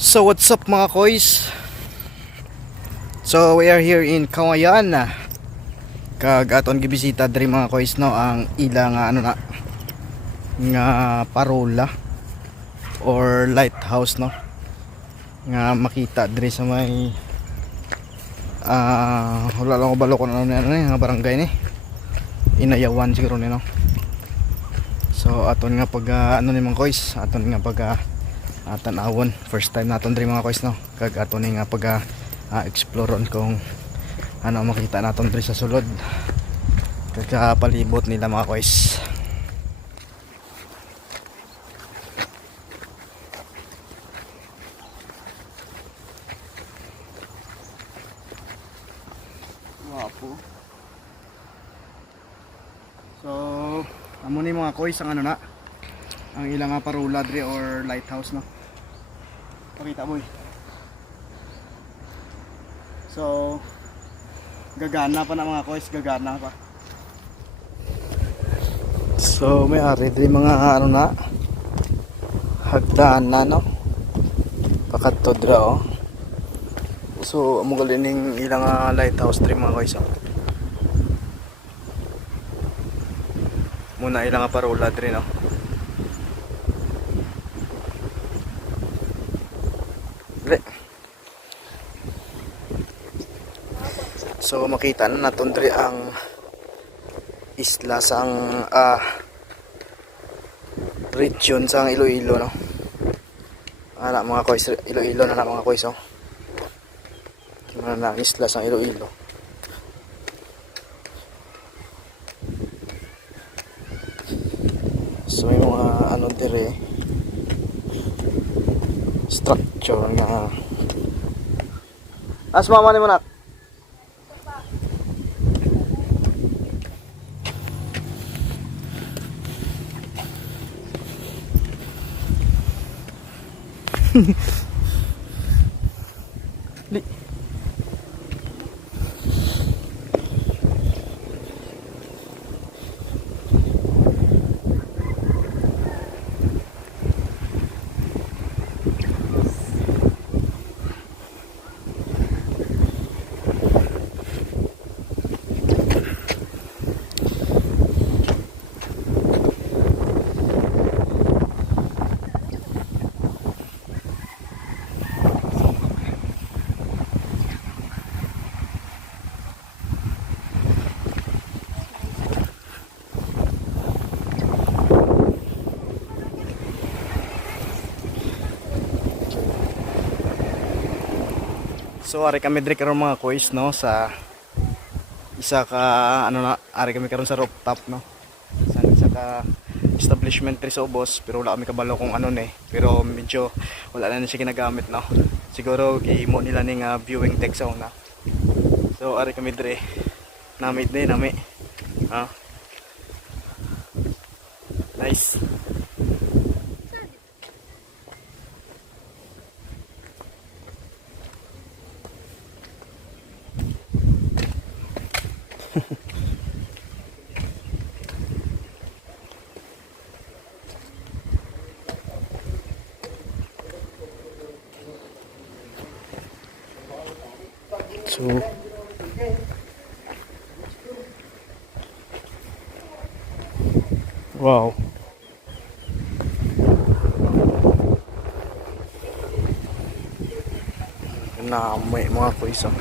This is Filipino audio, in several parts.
So what's up mga koys? So we are here in Kawayan. Kag aton gibisita diri mga koys no ang ilang ano na nga parola or lighthouse no nga makita diri sa may wala lang ko balo kung ano nga barangay ni Inayawan siguro ni no. So aton nga pag ano ni mga koys, aton nga pag tanawon first time naton diri mga koys no kag aton nga pag explore on kung ano makita naton diri sa sulod kag palibot nila mga koys. Wapo. So amo ni mga koys ang ano na ang ilang parola diri or lighthouse no. Pakita boy. So gagana pa na mga koys, gagana pa. So may ari diri mga ano na hagdanan no. Pakadto dira oh. So amo galining ilang lighthouse diri mga koys. Muna ilang parola diri no. So makita na naton diri ang isla sang region sang Iloilo no. Ana mga koys, Iloilo na mga koys oh. Kimo na isla sang Iloilo. So may mga ano diri structure nga asma man mo nak. Li. So ari kami diri karon mga koys no sa isa ka ano na ari kami karon sa rooftop no. Sa isa ka establishment diri sa Ubos pero wala kami kabalo kung ano ni pero medyo wala na siya ginagamit no. Siguro gihimo nila ning viewing deck sa una. So ari kami diri namit din nami. Nice. So wow. Na may mga koys oh.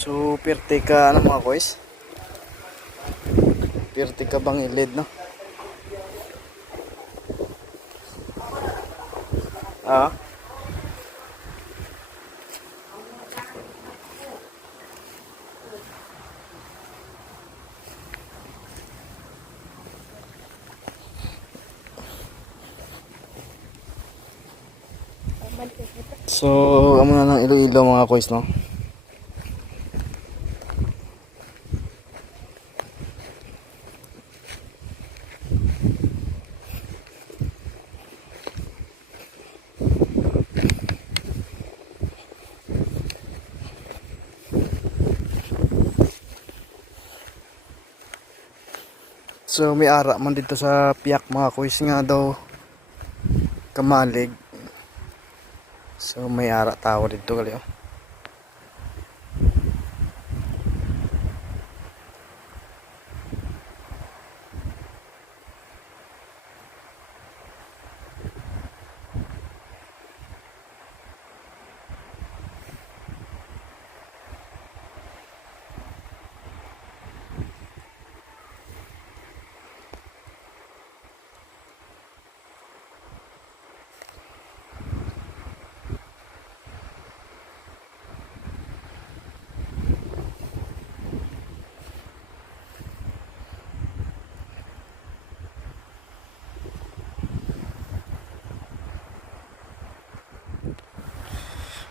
So pirti ka ano mga koys? Pirti ka bangilid no? So amo na ng Iloilo mga koys no. So may ara man dito sa piyak mga kuys nga daw kamalig. So may ara tao dito gali oh.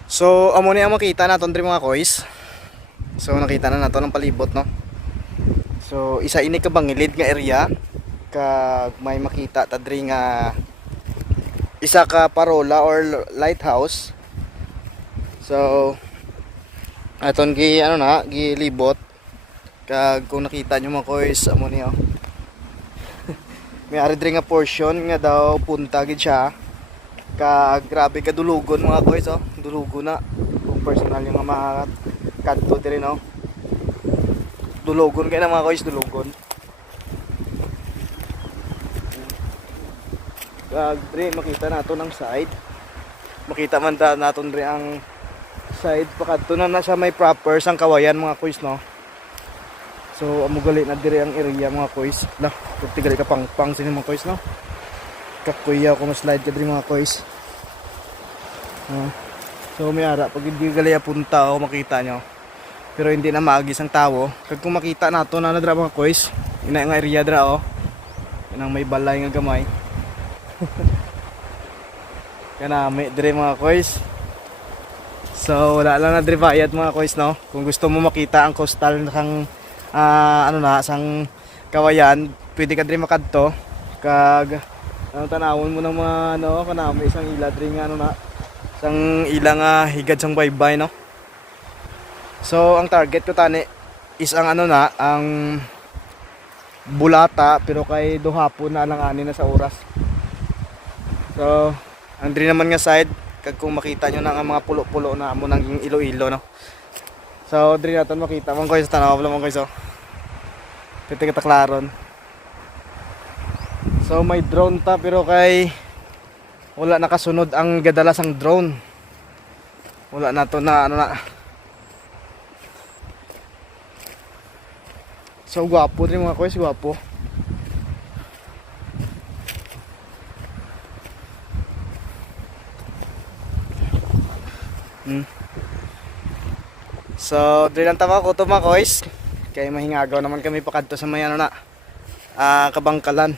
So amo ni ang makita naton diri mga koys. So nakita na nato ng palibot no. So isa ini ka bangilid nga area kag may makita ta diri nga isa ka parola or lighthouse. So aton gi ano na gilibot kag kung nakita nyo mga koys amo ni oh. May ari diri nga portion nga daw punta gid siya. Grabe ka dulugon mga koys oh. Dulugon na kung personal yung mga kanto diri no. Dulugon kay na mga koys, dulugon. Diri makita nato ng side. Makita man ta naton diri ang side pakadto na sa may proper sang kawayan mga koys no. So amo gali na diri ang area mga koys. Lah, gali ka pang sini mga koys no. Kakuya ko slide ka diri mga koys. So may ara pag hindi gali punta o makita nyo. Pero hindi na maagis ang tao. Kag kung makita nato na nadra mga koys, ina nga area dra oh. Inang may balay nga gamay. Kanami diri mga koys. So wala lang na diri bayad mga koys no. Kung gusto mo makita ang coastal sang ano na sang kawayan, pwede ka diri makadto. Kag tanawon mo ng mga ano kanami isang ila diri nga ano na sang ilang higad sang baybay no. So ang target ko tani is ang ano na ang bulata pero kay duhapon na lang ani na sa oras. So ang diri naman nga side kag kung makita nyo na ang mga pulo-pulo na amo nang Iloilo no. So diri naton makita man koy sa tanaw man koy so. Pwede ka taklaron. So may drone ta pero kay wala nakasunod ang gadalas ang drone. Wala na to na ano na. So gwapo rin mga koys, gwapo. So dili lang tama ko to mga koys. Kay mahingagaw naman kami pakadto sa may ano na kabangkalan.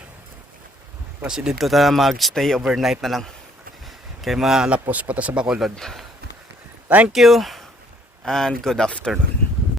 Kasi dito ta mag-stay overnight na lang. Kay malapos pa ta sa Bacolod. Thank you and good afternoon.